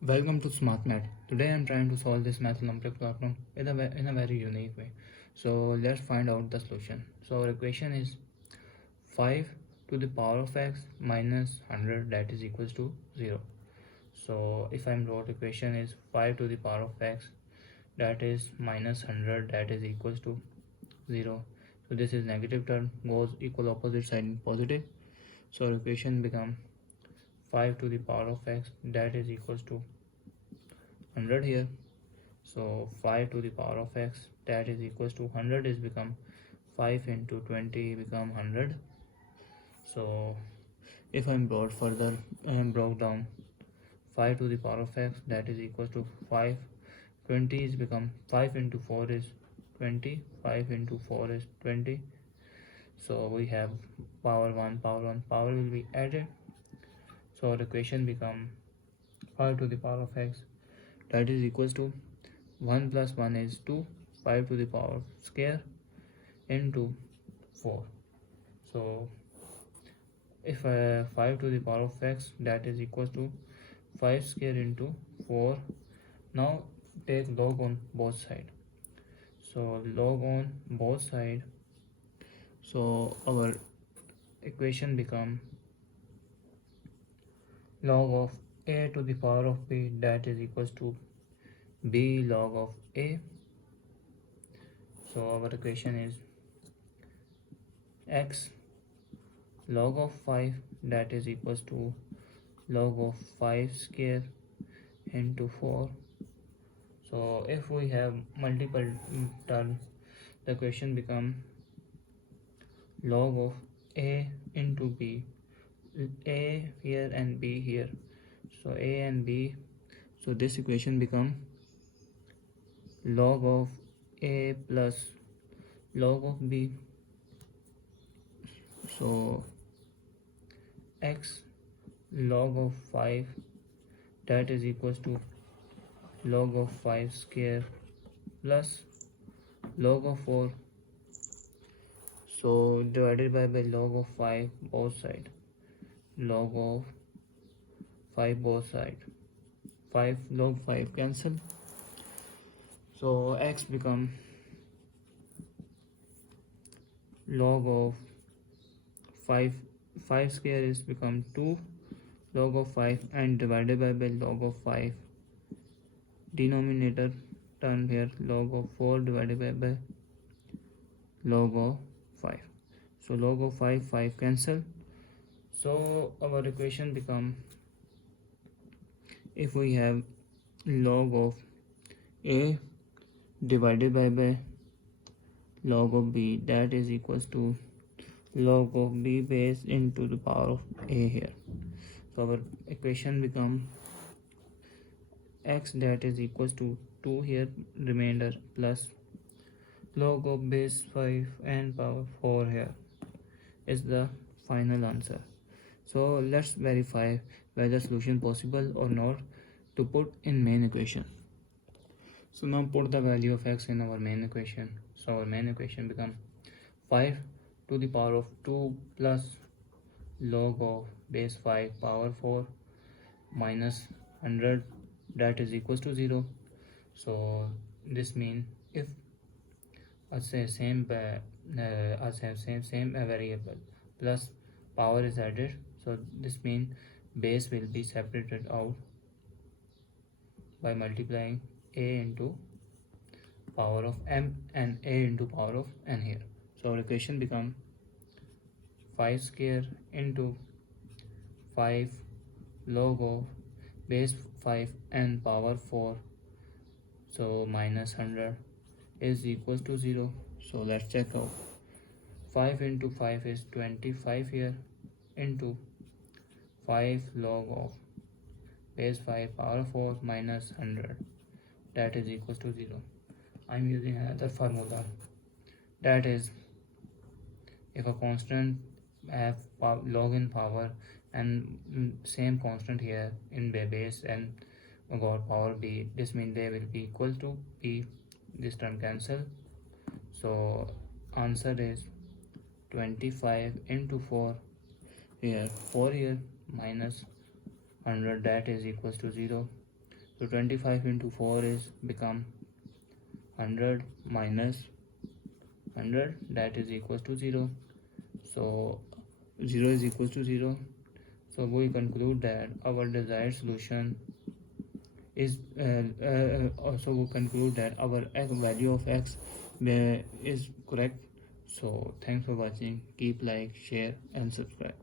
Welcome to Smart Math. Today I am trying to solve this Math Olympiad problem in a very unique way. So let's find out the solution. So our equation is 5 to the power of x minus 100 that is equals to 0. So if I'm wrote equation is 5 to the power of x that is minus 100 that is equals to 0. So this is negative term goes equal opposite side in positive. So our equation become 5 to the power of x that is equals to 100 here. So 5 to the power of x that is equals to 100 is become 5 into 20 become 100. So if I'm broke down 5 to the power of x that is equals to 5, 20 is become 5 into 4 is 20, 5 into 4 is 20. So we have power 1 power will be added. So our equation become 5 to the power of x that is equals to 1 plus 1 is 2, 5 to the power square into 4. So if 5 to the power of x that is equals to 5 square into 4. Now take log on both sides. So log on both sides. So our equation become log of a to the power of b that is equals to b log of a. So our equation is x log of 5 that is equals to log of 5 square into 4. So if we have multiple terms, the equation become log of a into b, a here and b here. So a and b, so this equation become log of a plus log of b. So x log of 5 that is equals to log of 5 square plus log of 4. So divided by log of 5 both side, log of 5 both side, 5 log 5 cancel. So x become log of 5 square is become 2 log of 5 and divided by log of 5, denominator turn here log of 4 divided by log of 5. So log of 5 cancel. So our equation become, if we have log of a divided by log of b that is equals to log of b base into the power of a here. So our equation become x that is equals to 2 here remainder plus log of base 5 and power 4 here is the final answer. So let's verify whether solution possible or not to put in main equation. So now put the value of x in our main equation. So our main equation become 5 to the power of 2 plus log of base 5 power 4 minus 100 that is equals to 0. So this means if us have same variable plus power is added, so this means base will be separated out by multiplying a into power of m and a into power of n here. So our equation become 5 square into 5 log of base 5 and power 4, so minus 100 is equals to 0. So let's check out. 5 into 5 is 25 here into 5 log of base 5 power 4 minus 100 that is equals to 0. I'm using another formula, that is if a constant have log in power and same constant here in base and got power b, this means they will be equal to b, this term cancel. So answer is 25 into 4 here, 4 here minus 100 that is equals to 0. So 25 into 4 is become 100 minus 100, that is equals to 0. So 0 is equals to 0. So we conclude that our desired solution is also we conclude that our value of x is correct. So thanks for watching. Keep like, share and subscribe.